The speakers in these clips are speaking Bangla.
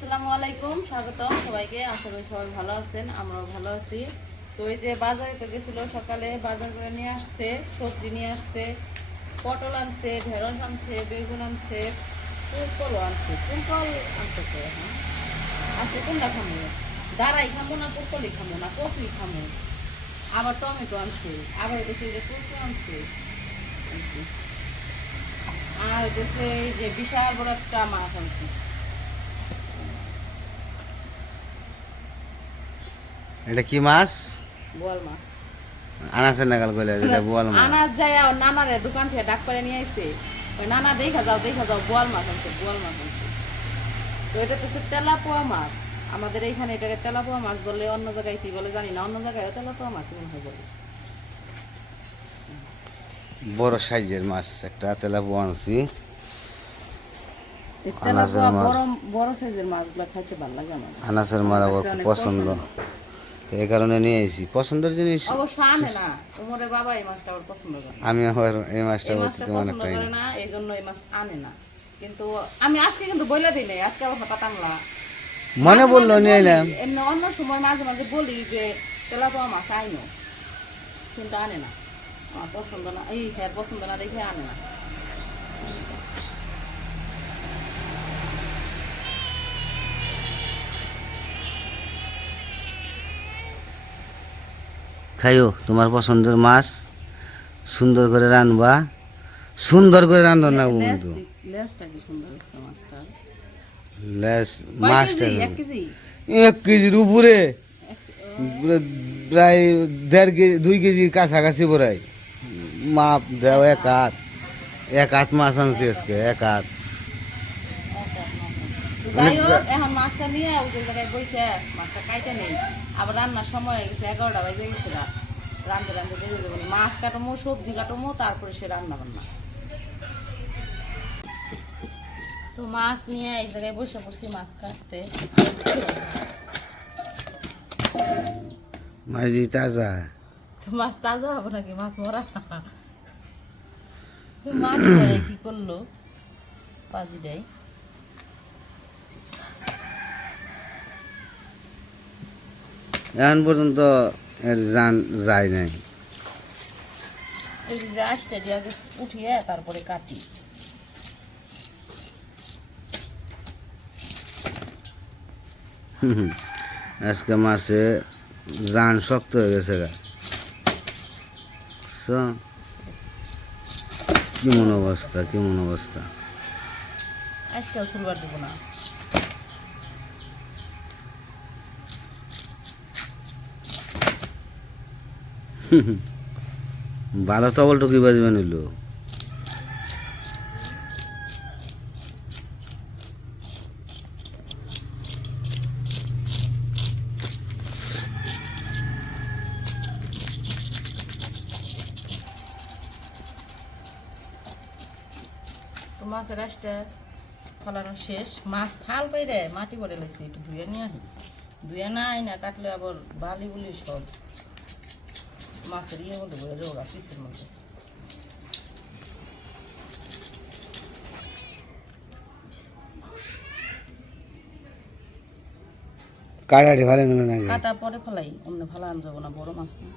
আসসালামু আলাইকুম, স্বাগতম সবাইকে। আশা করি সবাই ভালো আছেন, আমরাও ভালো আছি। তো এই যে বাজারে তো গেছিল, সকালে বাজার করে নিয়ে আসছে, সবজি নিয়ে আসছে, পটল আনছে, ঢেঁড়স আনছে, বেগুন আনছে, পুরকলও আনছে। পুরকল আনছে তো হ্যাঁ আজকে কোনটা খামো, দাঁড়াই খামো না পুরকলি খামো না কচুই খামো। আবার টমেটো আনছে, আবার হচ্ছে যে কচু আনছে, আর হচ্ছে এই যে বিশাল বড় একটা মাছ আনছে। এটা কি মাছ? বোয়াল মাছ আনাসের নাগাল কইলে এটা বোয়াল মাছ। আনাজ যায় নানারে দোকান থেকে ডাক করে নিয়ে আইছে, ওই নানা দেখা যাও বোয়াল মাছ আনছে, বোয়াল মাছ আনছে। তো এটা তো তেলাপোয়া মাছ, আমাদের এইখানে এটাকে তেলাপোয়া মাছ বলে, অন্য জায়গায় কি বলে জানি না, অন্য জায়গায় তেলাপোয়া মাছ মনে হয় বলে। বড় সাইজের মাছ একটা তেলাপোয়া আনছি। এই তেলাপোয়া বড় বড় সাইজের মাছগুলো খাইতে ভালো লাগে আমার, আনাসের মার আবার খুব পছন্দ, তো এই কারণে নিয়ে আইছি। পছন্দের জিনিস অবশ্য আনে না, ওমরের বাবা এই মাছটা আবার পছন্দ করে না। আমি আবার এই মাছটা এই হচ্ছে মাছটা তেমন পছন্দ একটা করে না, এই জন্য এই মাছ আনে না। কিন্তু আমি আজকে কিন্তু বইলা দিই নাই, আজকে আবার হঠাৎ আনলা মনে বললো নিয়ে এলাম। এমনি অন্য সময় মাঝে মাঝে বলি যে তেলাপোয়া মাছ আইনো, কিন্তু আনে না। আমার পছন্দ না, এই হ্যাঁ পছন্দ না দেখে আনে না। খাইও তোমার পছন্দের মাছ, সুন্দর করে রানবা, সুন্দর করে রান্ধো না কিন্তু লেজটা কি সুন্দর লাগছে মাছটা। লেস কয় মাছটা কেজি? 1 কেজি? 1 কেজির উপরে, প্রায় 1.5 কেজি 2 কেজি কাছাকাছি পড়াই। মাপ দেও এক হাত মাছ আনছি আজকে, এক হাত। যাই হোক, এখন মাছটা নিয়ে ওই যে জায়গায় বসে মাছটা কাইটা নেই, আবার রান্নার সময় হয়ে গেছে, 11টা বাজে গেছে গা। রান্ধতে রান্ধতে বেজে দেবো, মাছ কাটমো, সবজি কাটমো, তারপরে সে রান্না বান্না। তো মাছ নিয়ে এই জায়গায় বসে পড়ছি মাছ কাটতে। মাছ তাজা। তো মাছ তাজা হবে নাকি, মাছ মরা? মাছ মরে কি করলো পাজিটাই। এখন পর্যন্ত এর জান যায় নাই। এই যে আসতে দিয়ে আগে উঠিয়ে তারপরে কাটি। আজকে মাছে জান শক্ত হয়ে গেছে গা। কেমন অবস্থা, কেমন অবস্থা। আসতেও শুরুবার দেবো না। ভালো তবল টুকি বাজবে নিল। তো মাছের আসতে ফলানো শেষ, মাছ ফাল পাইরে মাটি পড়ে লেছি, একটু ধুয়ে নিয়ে আহি। ধুয়ে না আই না কাটলে আবার বালি বুলি সব মাছের ইয়ে মধ্যে বলে যাওয়া পিসের মধ্যে। কাটাটি ভালো নেবে নাকি? কাটা পরে ফেলাই, অমনে ফেলা আন যাবো না, বড় মাছ না।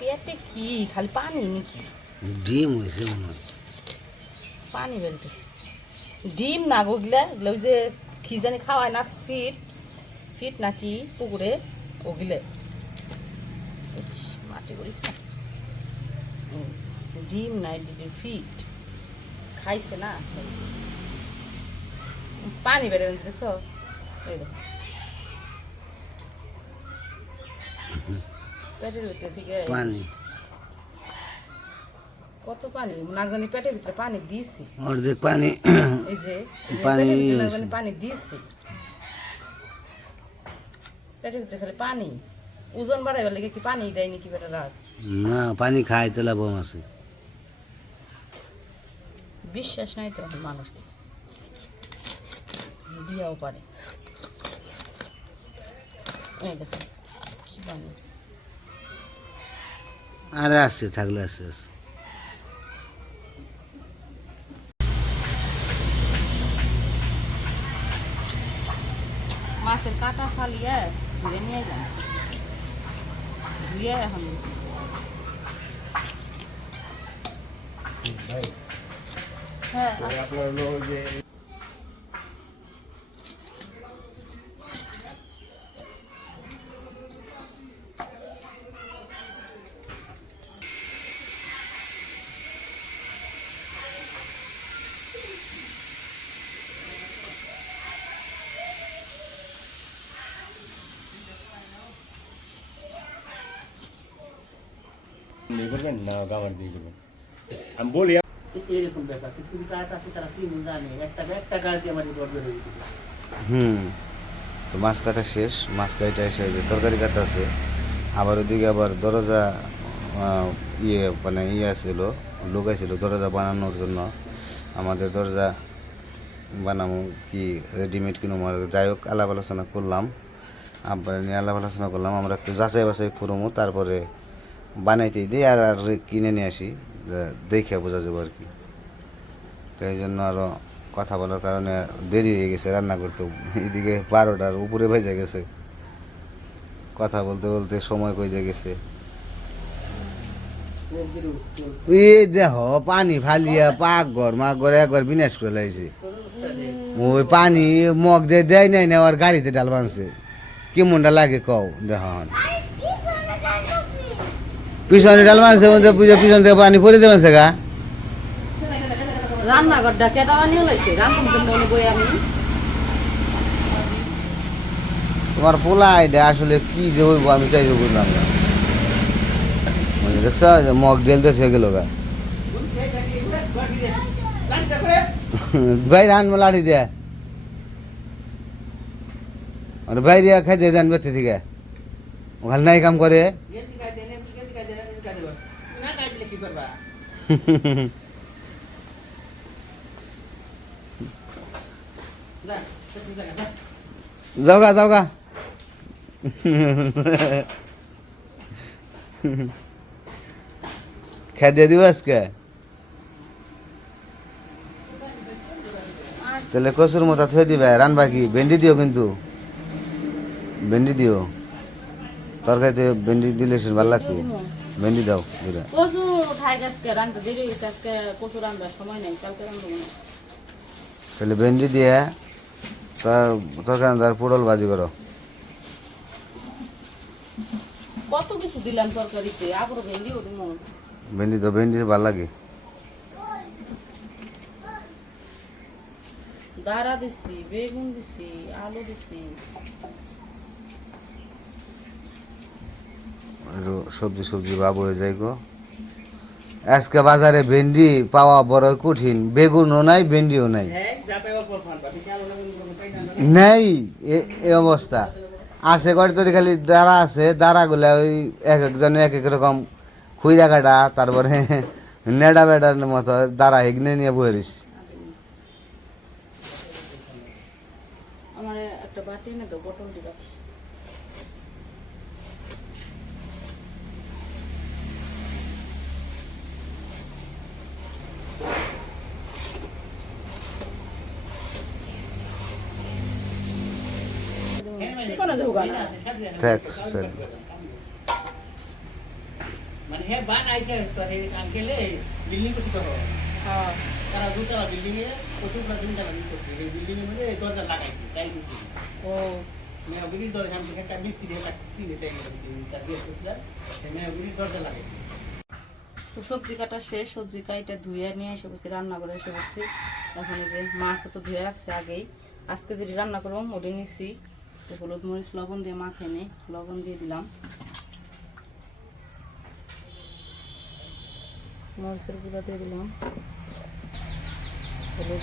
পেটে কি খালি পানি নাকি? ডিম হয়েছে মনে হয়। পানি বেরোতেছে। ডিম না গো, ওই যে কি জানি খাওয়ায় না, ফিট ফিট নাকি পুকুরে, ওগুলে মাটি করিস না। ডিম নাই, ফিট খাইছে না, পানি বেড়ে গেছে দেখছো, ওই দেখো পেটের ভিতর থেকে পানি কত পানি না জানি পেটের ভিতরে পানি দিয়েছি অর্ধেক পানি এই যে পানি পেটের ভিতরে না আছে। জানি পানি দিয়েছি পেটের ভিতরে খালি পানি ওজন বাড়াইবার লেগে কি পানি দেয়নি কি বেটা রাত না পানি খায় তেলা বম আছে বিশ্বাস নাই তো এখন মানুষ দিয়াও পারে এই দেখো কি পানি আরে আসছে থাকলে আসছে মাছের কাটা ফালিয়ে ধুয়ে নিয়ে এলাম ধুয়ে এখন হ্যাঁ করবেন না গাবার দিয়ে করবেন আমি বলি এরকম ব্যাপার কিছু কিছু কাজ আছে তারা সিমে জানে একটা কাজ দিয়ে আমার দরদ হয়ে গেছিল তো মাছ কাটা শেষ মাছ কাটা এসে যে তরকারি কাটা আছে আবার ওদিকে আবার দরজা মানে ছিল লোক ছিল দরজা বানানোর জন্য আমাদের দরজা বানাবো কি রেডিমেড কিনুম আর যাই হোক আলাপ আলোচনা করলাম আবার নিয়ে আলাপ আলোচনা করলাম আমরা একটু যাচাই বাছাই করবো তারপরে বানাইতেই দিই আর কিনে নিয়ে আসি দেখে বোঝা যাবো আর কি তো এই জন্য আরও কথা বলার কারণে দেরি হয়ে গেছে রান্না করতে এদিকে 12টার উপরে ভেজে গেছে কথা বলতে বলতে সময় কই দিয়ে গেছে এই দেহ পানি ফালিয়া পাকঘর মাকঘর একবার বিনাশ করে লাগছে ওই পানি মগ দিয়ে দেয় নাই না আর গাড়িতে ডাল বানছে কেমনটা লাগে কও দেখুন পিছনে ডাল বানছে পিছন থেকে পানি পড়ে যাবে গা রান্নাঘরটা কেটা বানিয়ে লাগছে রান্না বই আমি তোমার পোলা এটা আসলে কি যে হইব আমি তাই যে বুঝলাম না দেখছ মগ ডেলতে হয়ে গেল গা বাইরে আনবো লাড়ি দেয়া বাইরে খাইতে যান বেঁচে থেকে ওখানে নাই কাম করে না কাজ দিলে কি করবা যাওগা যাওগা খেয়ে দিব আজকে তাহলে কচুর মতো থয়ে দিবে রানবা কি ভেন্ডি দিও কিন্তু ভেন্ডি দিও তরকারিতে ভেন্ডি দিলে সে ভালো লাগতো ভেন্ডি দাও দুটা কচু খাই আজকে রান্না দেরি হয়েছে আজকে কচু রান্নার সময় নেই কালকে রান্না না তাহলে ভেন্ডি দিয়ে তা তরকারি আর পটল ভাজি করো কত কিছু দিলাম তরকারিতে আবার ভেন্ডি ও দিমু ভেন্ডি তো ভেন্ডি ভালো লাগে দাঁড়া দিছি বেগুন দিছি আলু দিছি সবজি সবজি বাবু হয়ে যায় গো আজকে বাজারে ভেন্ডি পাওয়া বড় কঠিন বেগুনও নাই ভেন্ডিও নাই হ্যাঁ যা পাইবা ফান পাবি কি আলো নেই এই অবস্থা আছে কয়টা তরি খালি দাঁড়া আছে দাঁড়াগুলা ওই এক একজনে এক এক রকম খুইরা কাটা তারপরে নেড়া বেড়ার মতো দাঁড়া হেগনে নিয়ে বয়ে রইস আমার একটা বাটি না তো বটল দিবা কোন দেবো না থ্যাঙ্কস স্যার মানে হে বান আইছে তো হে আঙ্কেলে বিল্ডিং করতে তো হ্যাঁ তারা দুতলা বিল্ডিং এ প্রচুর প্রাচীন তারা করছে এই বিল্ডিং এর মধ্যে দরজা লাগাইছে তাই দিছি ও মেয়া বিল্ডিং দরজা সামনে একটা মিস্ত্রি কাটছি এটাই তার দিয়ে করছিল মেয়া বিল্ডিং দরজা লাগাইছে তো সবজি কাটা শেষ সবজি কাইটা ধুয়ে নিয়ে এসে বসে রান্না করে এসে বসছি এখন এই যে মাছও তো ধুয়ে রাখছে আগেই আজকে যেটি রান্না করবো ওটি নিচ্ছি তো হলুদ মরিচ লবণ দিয়ে মাখে নেই লবণ দিয়ে দিলাম মরিচের গুঁড়া দিয়ে দিলাম, হলুদ,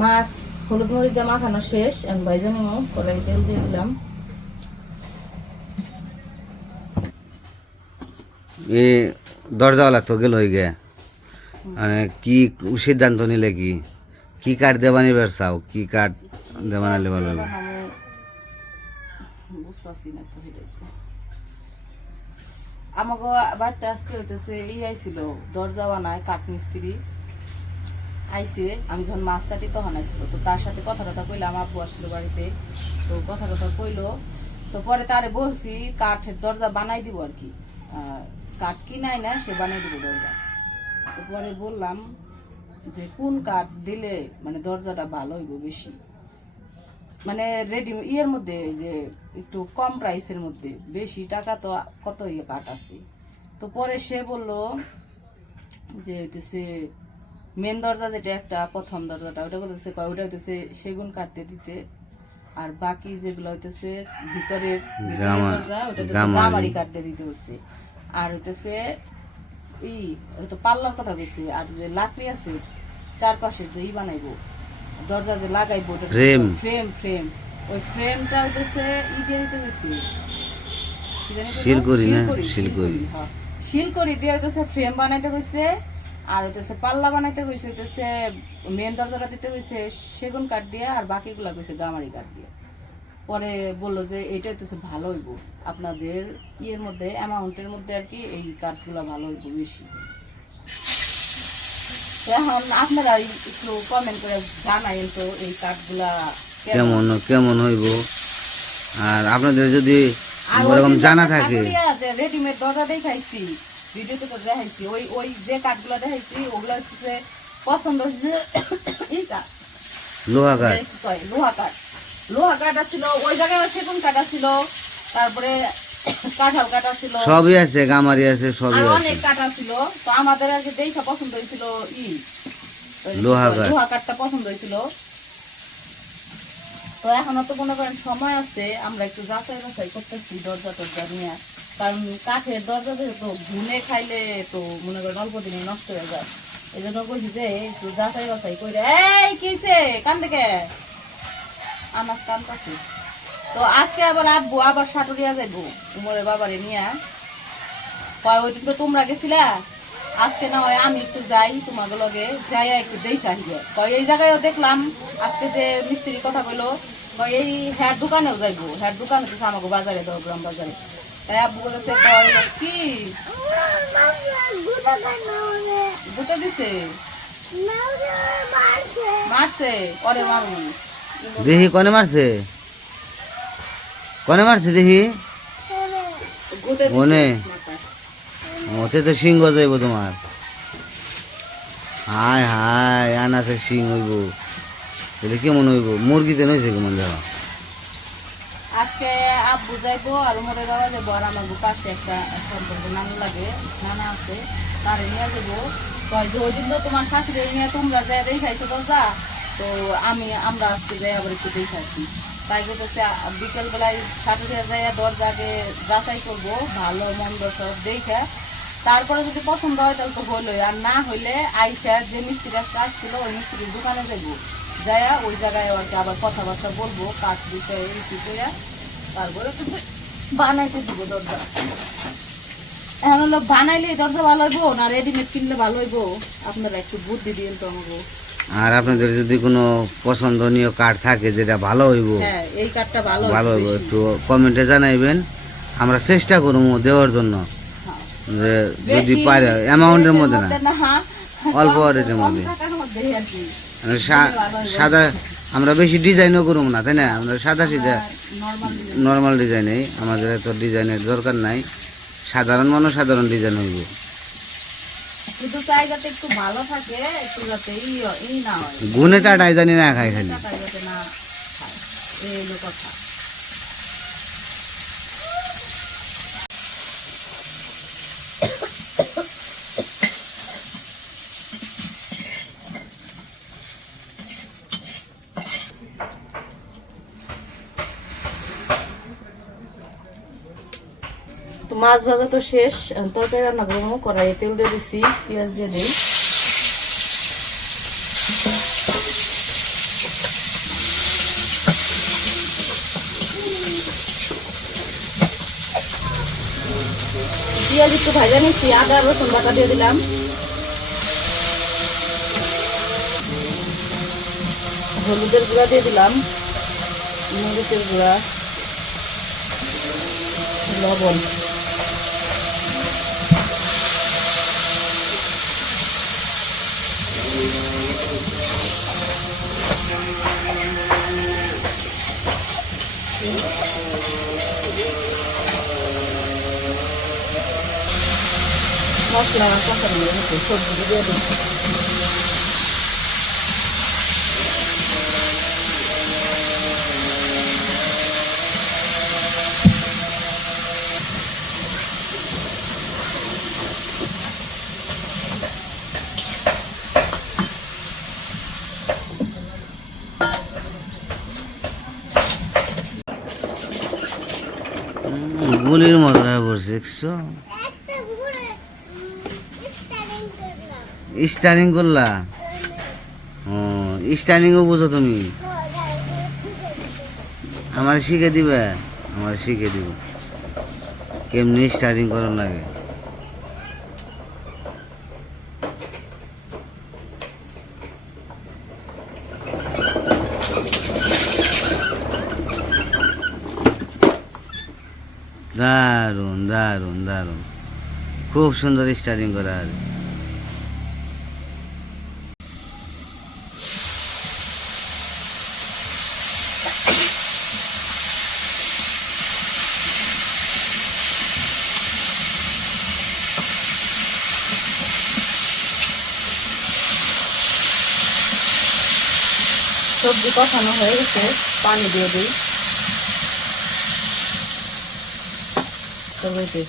মাছ হলুদ মরিচ দিয়ে মাখানো শেষ। আমি ভাইজা নেবো, কড়াই তেল দিয়ে দিলাম। এ দরজাওয়ালা তো গেল হয়ে গে, মানে কি সিদ্ধান্ত নিলে কি কি কাঠ দেবা নিবার চাও, কি কাঠ দেবা নালে ভালো হবে? বুঝতেছি না তো হেরাইতে। আমাকে বাড়িতে আজকে হইতেছে আইছিল দরজা বানায় কাঠ মিস্ত্রি আইছে। আমি যখন মাছ কাটি তখন আইছিল, তো তার সাথে কথা টথা কইলাম, আব্বু আসছিল বাড়িতে, তো কথা টথা কইলো। তো পরে তারে বলছি কাঠের দরজা বানাই দিব আর কি, কাঠ কিনাই না, সে বানাই দিব দরজা। তো পরে বললাম যে কোন কাঠ দিলে মানে দরজাটা ভালো হইব বেশি, মানে রেডি ইয়ের মধ্যে, যে একটু কম প্রাইসের মধ্যে, বেশি টাকা তো কত কাঠ আছে। তো পরে সে বলল যে হইতেছে মেন দরজা যেটা একটা প্রথম দরজাটা, ওটা করতেছে ওটা হইতেছে সেগুন কাটতে দিতে, আর বাকি যেগুলো হইতেছে ভিতরের দরজা ওটা গামারি কাটতে দিতে হচ্ছে। আর হইতেছে ওটা তো পাল্লার কথা কইছে, আর যে লাকড়ি আছে চারপাশের যে বানাইবো দরজা যে লাগাইবো ফ্রেম ফ্রেম, ওই ফ্রেমটা হইতেছে দিয়ে দিতে গেছে শিলকড়ি দিয়ে হইতেছে ফ্রেম বানাইতে গেছে। আর হইতেছে পাল্লা বানাইতে গেছে হইতেছে মেন দরজাটা দিতে গেছে সেগুন কাঠ দিয়ে, আর বাকিগুলা গেছে গামারি কাঠ দিয়ে। পরে বললো যে এটা হইতেছে ভালো হইব আপনাদের ইয়ের মধ্যে, অ্যামাউন্টের মধ্যে আর কি, এই কাঠগুলা ভালো হইব বেশি। এখন আপনারা একটু কমেন্ট করে জানাইন তো এই কাঠগুলা কেমন কেমন হইব, আর আপনাদের যদি এরকম জানা থাকে। রেডিমেড দরজা দেখাইছি, ভিডিওতে তো দেখাইছি, ওই ওই যে কাঠগুলা দেখাইছি ওগুলা হচ্ছে পছন্দ হচ্ছে এই কাঠ, লোহা কাঠ, লোহা কাঠ ছিল ওই জায়গায়, সেগুন কাঠ ছিল, তারপরে কাঁঠাল কাটা ছিল, সবই আছে, গামারি আছে, সবই আছে, অনেক কাটা ছিল। তো আমাদের আগে দেখা পছন্দ হয়েছিল লোহা কাঠটা পছন্দ হয়েছিল। তো এখনো তো মনে করেন সময় আছে, আমরা একটু যাচাই বাছাই করতেছি দরজা টরজা নিয়ে, কারণ কাঠের দরজা যেহেতু ঘুনে খাইলে তো মনে করেন অল্প দিনে নষ্ট হয়ে যায়। এই জন্য কইছি যে একটু যাচাই বাছাই করে। এই কিসে কান থেকে আমার কান কাছে। তো আজকে আবার আব্বু আবার সাটুরিয়া যাইবো উমরের বাবারে নিয়ে, কয় ওই দিন তো তোমরা গেছিলা, আজকে না হয় আমি একটু যাই তোমাকে লগে, যাই একটু দেখে আসবে। কয় এই জায়গায়ও দেখলাম আজকে যে মিস্ত্রি কথা বললো, কয় এই হ্যার দোকানেও যাইবো, হ্যার দোকানে তো আমাকে বাজারে দাও, গ্রাম বাজারে। তাই আব্বু বলেছে কি দুটো দিছে, মারছে, পরে মারুন দেখি কনে মারছে, কনে মারছে দেখি, মনে ওতে তো সিংহ যাইব তোমার। হায় হায় আনাসে সিং হইব, তাহলে কেমন হইব, মুরগিতে নইছে কেমন যাওয়া। আজকে আব্বু যাইবো আর উমরের বাবা যাবো, আর আমার পাশে একটা সম্পর্কে নানা লাগে, নানা আছে, তারে নিয়ে যাবো। কয় যে ওই দিন তো তোমার শাশুড়ি নিয়ে তোমরা যাই দেখাইছো দরজা, তো আমরা আজকে যাই আবার একটু দেখে আসি। তাই বলতেছে বিকেলবেলায় শাশুড়িয়া যাই দরজাকে যাচাই করবো, ভালো মন্দ সব দেখে, তারপরে যদি পছন্দ হয় তাহলে তো হলোই, আর না হইলে আইসা যে মিস্ত্রি আজকে আসছিল ওই মিস্ত্রির দোকানে যাবো, যাইয়া ওই জায়গায় আর কি আবার কথাবার্তা বলবো কাঠ বিষয়ে ইস্যু করে, তারপরে বানাইতে দিব দরজা। এখন হলো বানাইলে দরজা ভালো হইবো না রেডিমেড কিনলে ভালো হইবো, আপনারা একটু বুদ্ধি দিন তো আমাকে। আর আপনাদের যদি কোনো পছন্দনীয় কাঠ থাকে যেটা ভালো হইব, হ্যাঁ এই কাঠটা ভালো হইব, একটু কমেন্টে জানাইবেন, আমরা চেষ্টা করবো দেওয়ার জন্য, যে যদি পারে অ্যামাউন্টের মধ্যে না, অল্প রেটের মধ্যে। সাদা আমরা বেশি ডিজাইনও করব না, তাই না, আমরা সাদা সিধা নর্মাল ডিজাইনেই, আমাদের এত ডিজাইনের দরকার নাই, সাধারণ মানুষ সাধারণ ডিজাইন হইব, কিন্তু চাই যাতে একটু ভালো থাকে, একটু যাতে এই না হয় গুনে টাটাই জানি না খাই খালি, যাতে না খায়, এই হলো কথা। মাছ ভাজা তো শেষ, তরকারি রান্না করবো। কড়াইয়ে তেল দিয়ে দিছি, পেঁয়াজ দিয়ে দিই। পেঁয়াজ একটু ভাজা নিচ্ছি, আদা রসুন বাটা দিয়ে দিলাম। হলুদের গুঁড়া দিয়ে দিলাম, মরিচের গুঁড়া, লবণ। মশলা কষানো হয়ে গেছে, সবজি দিয়ে দিই। গুলির মতো হয়ে পড়ছে দেখছো, স্টারিং করলা। ও স্টারিংও বুঝো তুমি, আমার শিখে দিবে, আমার শিখে দিব কেমনি স্টারিং করার লাগে। দারুণ দারুণ দারুণ, খুব সুন্দর স্টারিং করা আর সবজি কষানো হয়ে গেছে, পানি দিয়ে দিই তরকারিতে।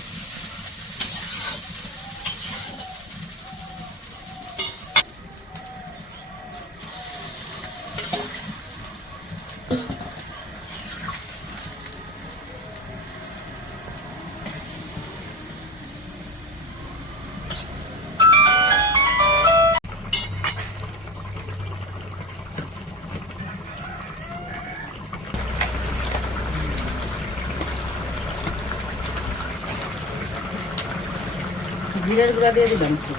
জিরার গুঁড়া দিয়ে দিলাম একটু।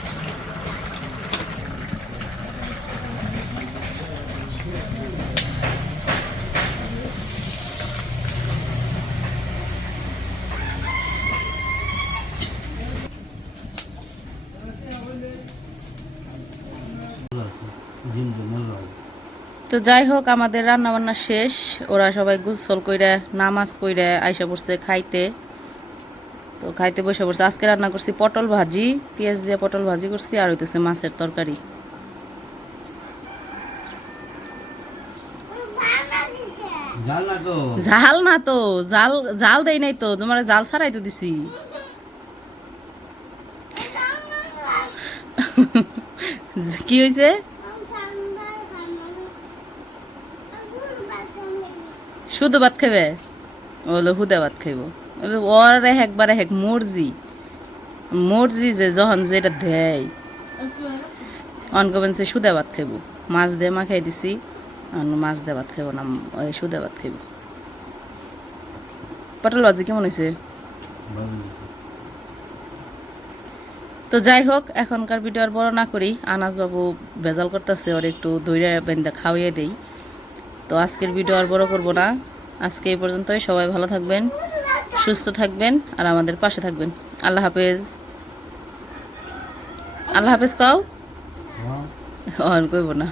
তো যাই হোক, আমাদের রান্না বান্না শেষ। ওরা সবাই গোসল কইরা নামাজ পইরা আইসা পড়ছে খাইতে। তো খাইতে বসে পড়ছে। আজকে রান্না করছি পটল ভাজি, পেঁয়াজ দিয়ে পটল ভাজি করছি, আর হইতেছে মাছের তরকারি। ঝাল না তো, জাল জাল দেই নাই তো, তোমার জাল ছাড়াই তো দিছি। কি হয়েছে? শুধু ভাত খাবে? ওলো হুদা ভাত খাইব। ওর একবারে এক মর্জি, মর্জি যে যখন যেটা দেয় অনকবেন সে সুদা ভাত খাইব। মাছ দিয়ে মাখাই দিছি, মাছ দিয়ে ভাত খাইব না, ওই সুদা ভাত খাইব। পটল ভাজি কেমন হয়েছে? তো যাই হোক, এখনকার ভিডিও আর বড় না করি। আনাজ বাবু ভেজাল করতেছে, ওর একটু দইরা বেন্দা খাওয়াইয়ে দেই। তো আজকের ভিডিও আর বড় করব না, আজকে এই পর্যন্তই। সবাই ভালো থাকবেন, সুস্থ থাকবেন, আর আমাদের পাশে থাকবেন। আল্লাহ হাফেজ। আল্লাহ হাফেজ কাও আর কইব না।